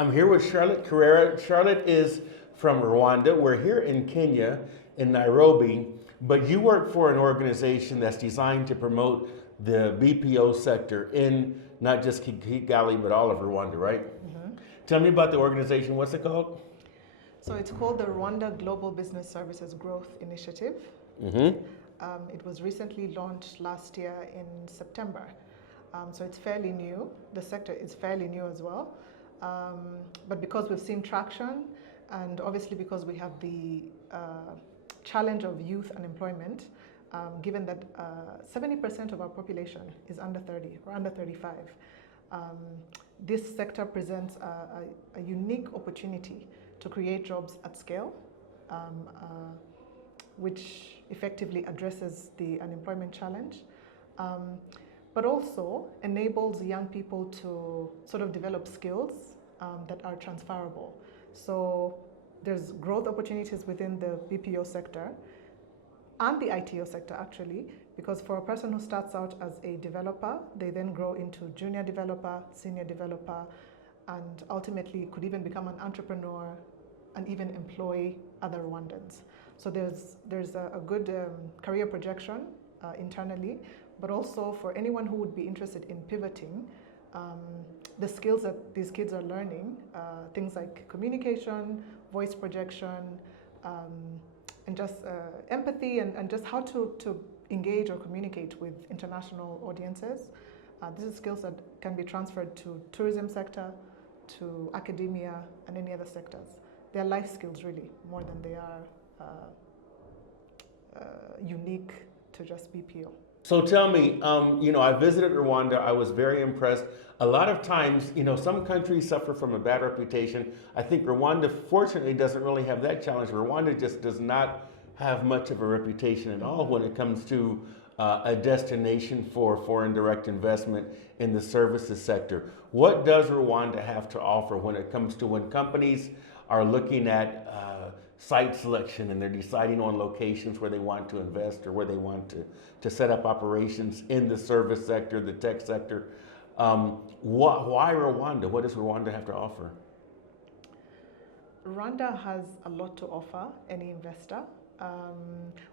I'm here with Charlotte Karera. Charlotte is from Rwanda. We're here in Kenya, in Nairobi, but you work for an organization that's designed to promote the BPO sector in not just Kigali, but all of Rwanda, right? Mm-hmm. Tell me about the organization. What's it called? So it's called the Rwanda Global Business Services Growth Initiative. Mm-hmm. It was recently launched last year in September. So it's fairly new. The sector is fairly new as well. But because we've seen traction, and obviously because we have the challenge of youth unemployment, given that 70% of our population is under 30 or under 35, this sector presents a unique opportunity to create jobs at scale, which effectively addresses the unemployment challenge, but also enables young people to sort of develop skills that are transferable. So there's growth opportunities within the BPO sector and the ITO sector actually, because for a person who starts out as a developer, they then grow into junior developer, senior developer, and ultimately could even become an entrepreneur and even employ other Rwandans. So there's a good career projection internally, but also for anyone who would be interested in pivoting, the skills that these kids are learning, things like communication, voice projection, and just empathy and just how to engage or communicate with international audiences. These are skills that can be transferred to tourism sector, to academia, and any other sectors. They're life skills really, more than they are unique to just BPO. So tell me, I visited Rwanda. I was very impressed. A lot of times, some countries suffer from a bad reputation. I think Rwanda, fortunately, doesn't really have that challenge. Rwanda just does not have much of a reputation at all when it comes to a destination for foreign direct investment in the services sector. What does Rwanda have to offer when it comes to when companies are looking at site selection and they're deciding on locations where they want to invest or where they want to set up operations in the service sector, the tech sector? Why Rwanda? What does Rwanda have to offer? Rwanda has a lot to offer any investor.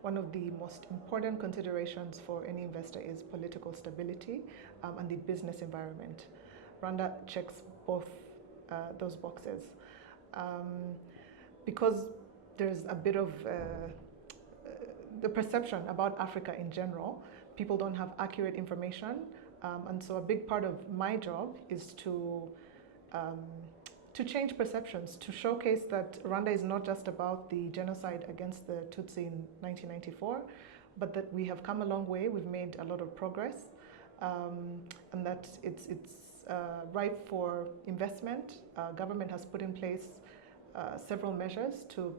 One of the most important considerations for any investor is political stability and the business environment. Rwanda checks both those boxes. Because there's a bit of the perception about Africa in general, people don't have accurate information, and so a big part of my job is to change perceptions, to showcase that Rwanda is not just about the genocide against the Tutsi in 1994, but that we have come a long way, we've made a lot of progress, and that it's ripe for investment. Government has put in place several measures to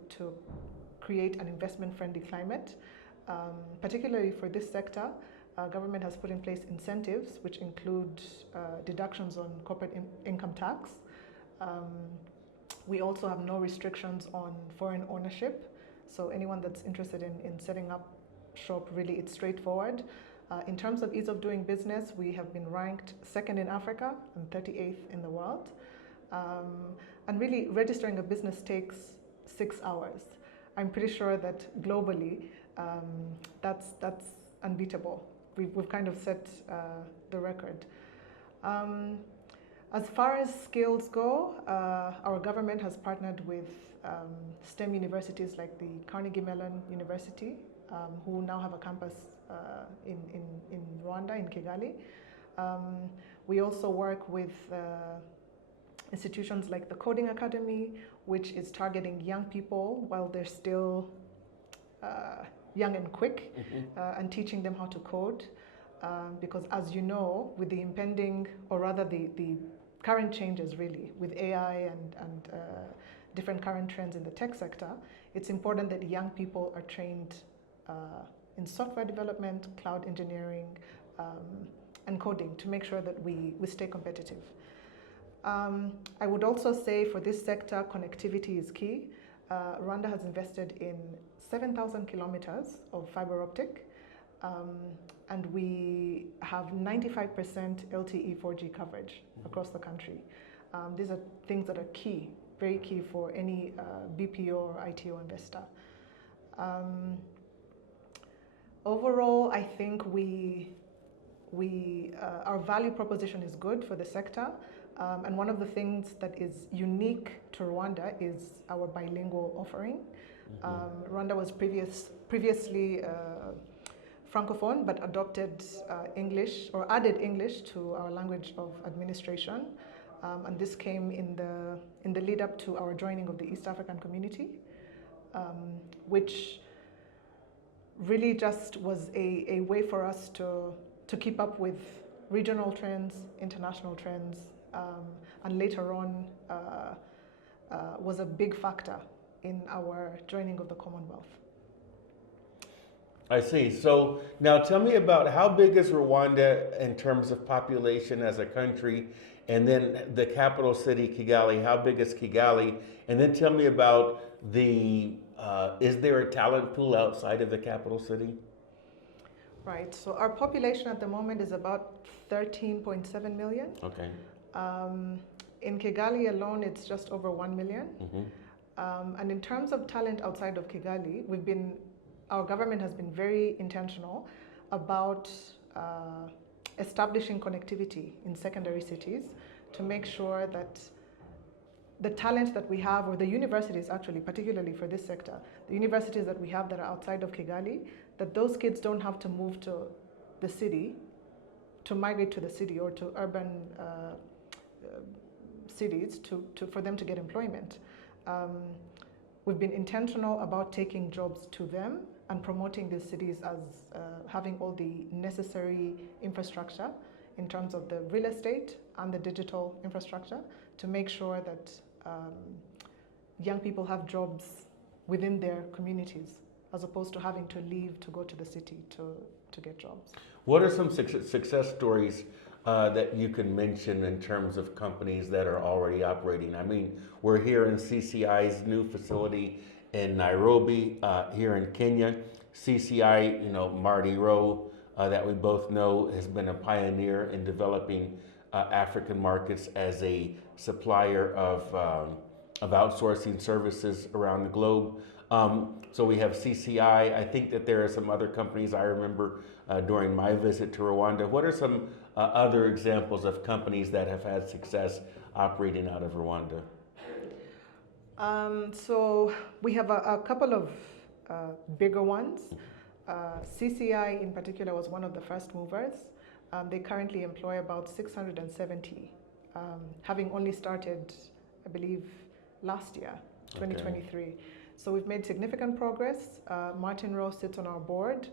create an investment-friendly climate. Particularly for this sector, government has put in place incentives which include deductions on corporate income tax. We also have no restrictions on foreign ownership, so anyone that's interested in setting up shop, really it's straightforward. In terms of ease of doing business, we have been ranked second in Africa and 38th in the world. And really, registering a business takes 6 hours. I'm pretty sure that globally, that's unbeatable. We've kind of set the record. As far as skills go, our government has partnered with STEM universities like the Carnegie Mellon University, who now have a campus in Rwanda, in Kigali. We also work with institutions like the Coding Academy, which is targeting young people while they're still young and quick, and teaching them how to code. Because as you know, with the impending, or rather the current changes really, with AI and different current trends in the tech sector, it's important that young people are trained in software development, cloud engineering, and coding to make sure that we stay competitive. I would also say for this sector, connectivity is key. Rwanda has invested in 7,000 kilometers of fiber optic, and we have 95% LTE 4G coverage across the country. These are things that are key, very key for any BPO or ITO investor. Overall, I think our value proposition is good for the sector, and one of the things that is unique to Rwanda is our bilingual offering. Rwanda was previously Francophone, but adopted English or added English to our language of administration, and this came in the lead up to our joining of the East African Community, which really just was a way for us to keep up with regional trends, international trends, and later on was a big factor in our joining of the Commonwealth. I see. So now tell me about how big is Rwanda in terms of population as a country, and then the capital city, Kigali, how big is Kigali? And then tell me about is there a talent pool outside of the capital city? Right, so our population at the moment is about 13.7 million. Okay. In Kigali alone, it's just over 1 million. Mm-hmm. And in terms of talent outside of Kigali, our government has been very intentional about establishing connectivity in secondary cities to make sure that the talent that we have, or the universities actually, particularly for this sector, the universities that we have that are outside of Kigali, that those kids don't have to move to the city, to migrate to the city or to urban cities for them to get employment. We've been intentional about taking jobs to them and promoting these cities as having all the necessary infrastructure in terms of the real estate and the digital infrastructure to make sure that young people have jobs within their communities as opposed to having to leave to go to the city to get jobs. What are some success stories that you can mention in terms of companies that are already operating? I mean, we're here in CCI's new facility in Nairobi, here in Kenya. CCI, Marty Rowe, that we both know, has been a pioneer in developing African markets as a supplier of outsourcing services around the globe. So we have CCI. I think that there are some other companies I remember during my visit to Rwanda. What are some other examples of companies that have had success operating out of Rwanda? So we have a couple of bigger ones. CCI in particular was one of the first movers. They currently employ about 670, having only started, I believe, last year, 2023. Okay. So we've made significant progress. Martin Rowe sits on our board,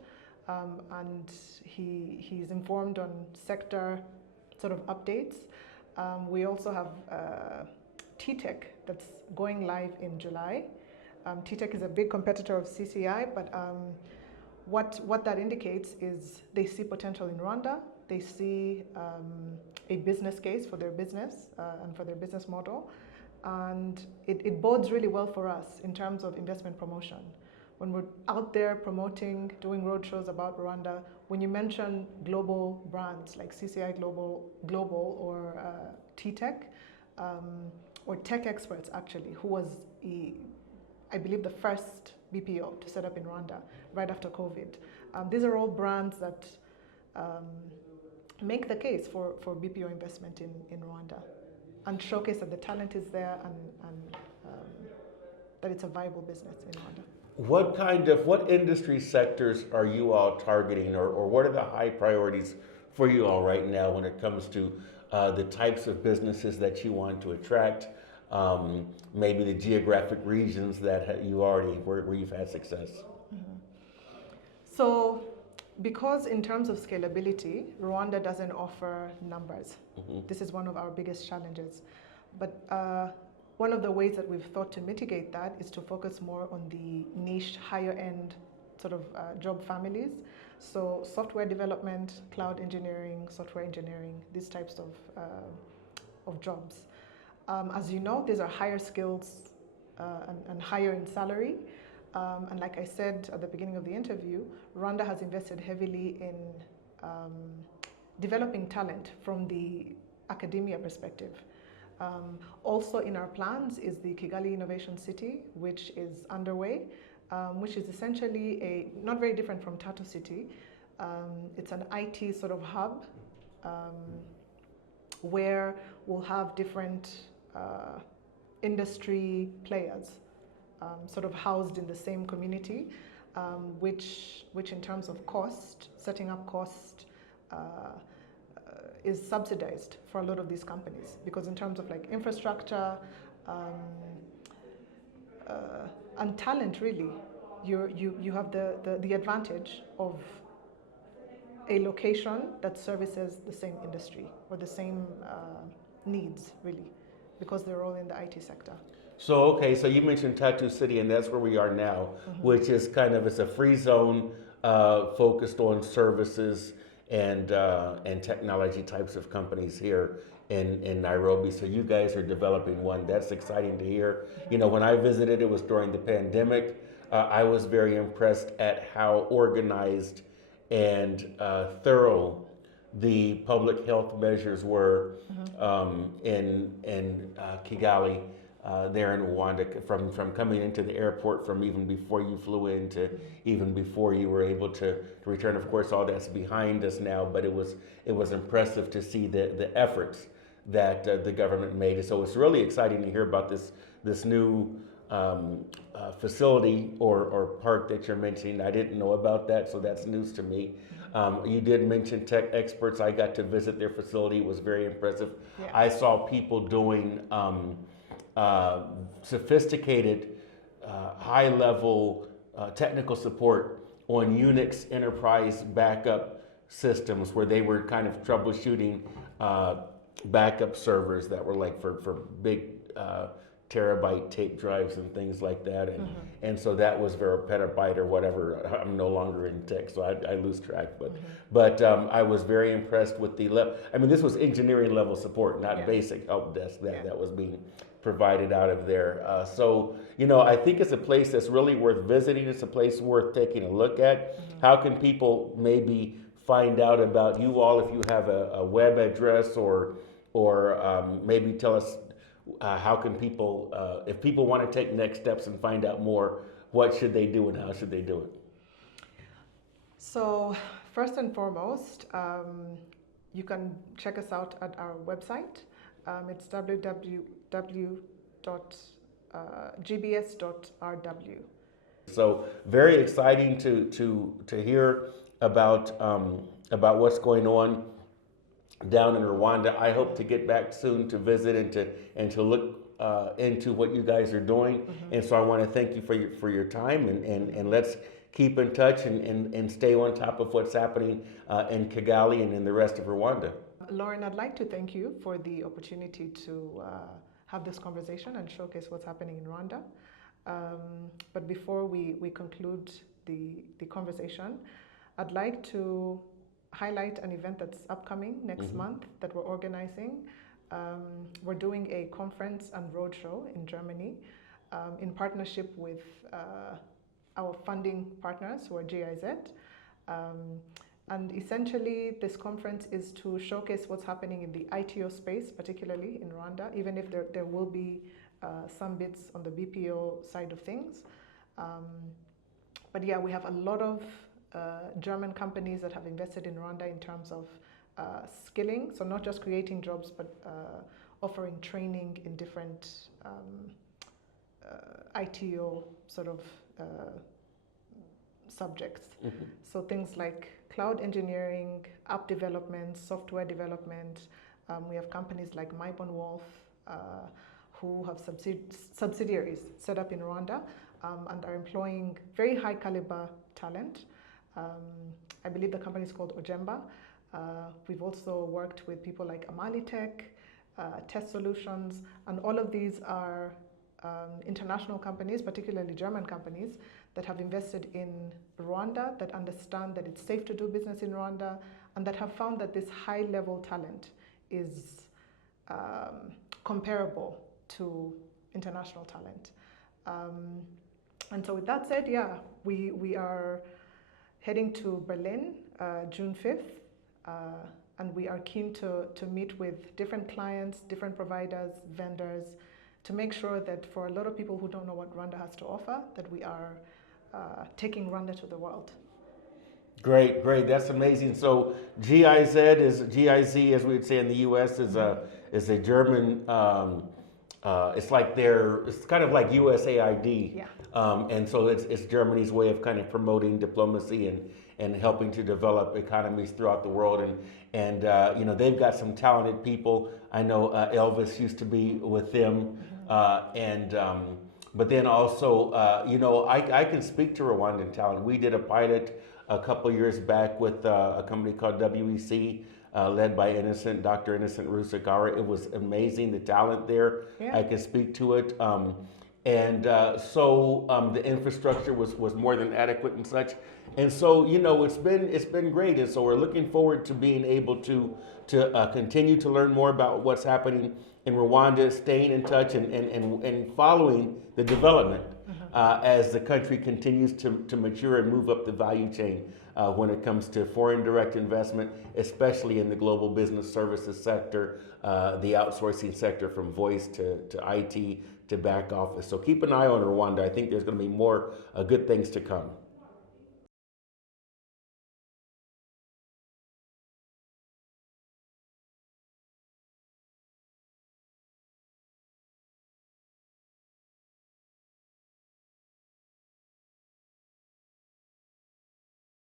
and he's informed on sector sort of updates. We also have TTEC that's going live in July. TTEC is a big competitor of CCI, but what that indicates is they see potential in Rwanda. They see a business case for their business and for their business model. And it bodes really well for us in terms of investment promotion. When we're out there promoting, doing roadshows about Rwanda, when you mention global brands like CCI Global or TTEC, or Tech Experts actually, who was, I believe, the first BPO to set up in Rwanda right after COVID. These are all brands that make the case for BPO investment in Rwanda, and showcase that the talent is there and that it's a viable business in Rwanda. What industry sectors are you all targeting, or what are the high priorities for you all right now when it comes to the types of businesses that you want to attract, maybe the geographic regions that where you've had success? Mm-hmm. So, because in terms of scalability, Rwanda doesn't offer numbers. Mm-hmm. This is one of our biggest challenges. But one of the ways that we've thought to mitigate that is to focus more on the niche, higher end sort of job families. So software development, cloud engineering, software engineering, these types of jobs. As you know, these are higher skills and higher in salary. And like I said at the beginning of the interview, Rwanda has invested heavily in developing talent from the academia perspective. Also in our plans is the Kigali Innovation City, which is underway, which is essentially not very different from Tatu City. It's an IT sort of hub where we'll have different industry players sort of housed in the same community, which in terms of cost, setting up cost, is subsidized for a lot of these companies, because in terms of like infrastructure and talent, really, you have the advantage of a location that services the same industry or the same needs, really, because they're all in the IT sector. So, okay, so you mentioned Tattoo City, and that's where we are now, which is kind of, it's a free zone focused on services and technology types of companies here in Nairobi. So you guys are developing one. That's exciting to hear. You know, when I visited, it was during the pandemic. I was very impressed at how organized and thorough the public health measures were in Kigali, there in Rwanda, from coming into the airport, from even before you flew in to even before you were able to return. Of course, all that's behind us now, but it was impressive to see the efforts that the government made. So it's really exciting to hear about this new facility or park that you're mentioning. I didn't know about that, so that's news to me. You did mention tech experts. I got to visit their facility. It was very impressive. Yeah. I saw people doing sophisticated, high-level technical support on Unix enterprise backup systems, where they were kind of troubleshooting backup servers that were like for big terabyte tape drives and things like that, and so that was very petabyte or whatever. I'm no longer in tech, so I lose track. But I was very impressed with the level. I mean, this was engineering level support, not basic help desk that was being provided out of there. So, you know, I think it's a place that's really worth visiting. It's a place worth taking a look at. How can people maybe find out about you all, if you have a web address, or maybe tell us how can people, if people want to take next steps and find out more, what should they do and how should they do it? So first and foremost, you can check us out at our website. It's www.gbs.rw. So very exciting to hear about what's going on down in Rwanda. I hope to get back soon to visit and to look into what you guys are doing. And so I want to thank you for your time, and let's keep in touch and stay on top of what's happening in Kigali and in the rest of Rwanda. Loren, I'd like to thank you for the opportunity to have this conversation and showcase what's happening in Rwanda. But before we conclude the conversation, I'd like to highlight an event that's upcoming next month that we're organizing. We're doing a conference and roadshow in Germany in partnership with our funding partners, who are GIZ. And essentially, this conference is to showcase what's happening in the ITO space, particularly in Rwanda, even if there will be some bits on the BPO side of things. But yeah, we have a lot of German companies that have invested in Rwanda in terms of skilling, so not just creating jobs, but offering training in different ITO sort of subjects. So things like cloud engineering, app development, software development. We have companies like Wolf, who have subsidiaries set up in Rwanda and are employing very high caliber talent. I believe the company is called Ojemba. We've also worked with people like Amali Tech, Test Solutions, and all of these are international companies, particularly German companies, that have invested in Rwanda, that understand that it's safe to do business in Rwanda, and that have found that this high-level talent is comparable to international talent. And so with that said, yeah, we are heading to Berlin June 5th and we are keen to meet with different clients, different providers, vendors, to make sure that for a lot of people who don't know what Rwanda has to offer, that we are taking Rwanda to the world. Great, great. That's amazing. So GIZ, as we would say in the U.S., is a German. It's kind of like USAID. Yeah. And so it's Germany's way of kind of promoting diplomacy and helping to develop economies throughout the world. And you know, they've got some talented people. I know Elvis used to be with them, but then also, you know, I can speak to Rwandan talent. We did a pilot a couple years back with a company called WEC, led by Dr. Innocent Rusagara. It was amazing, the talent there. Yeah. I can speak to it. So the infrastructure was more than adequate and such. And so, you know, it's been great. And so we're looking forward to being able to continue to learn more about what's happening in Rwanda, staying in touch and following the development as the country continues to mature and move up the value chain when it comes to foreign direct investment, especially in the global business services sector, the outsourcing sector from voice to IT to back office. So keep an eye on Rwanda. I think there's going to be more good things to come.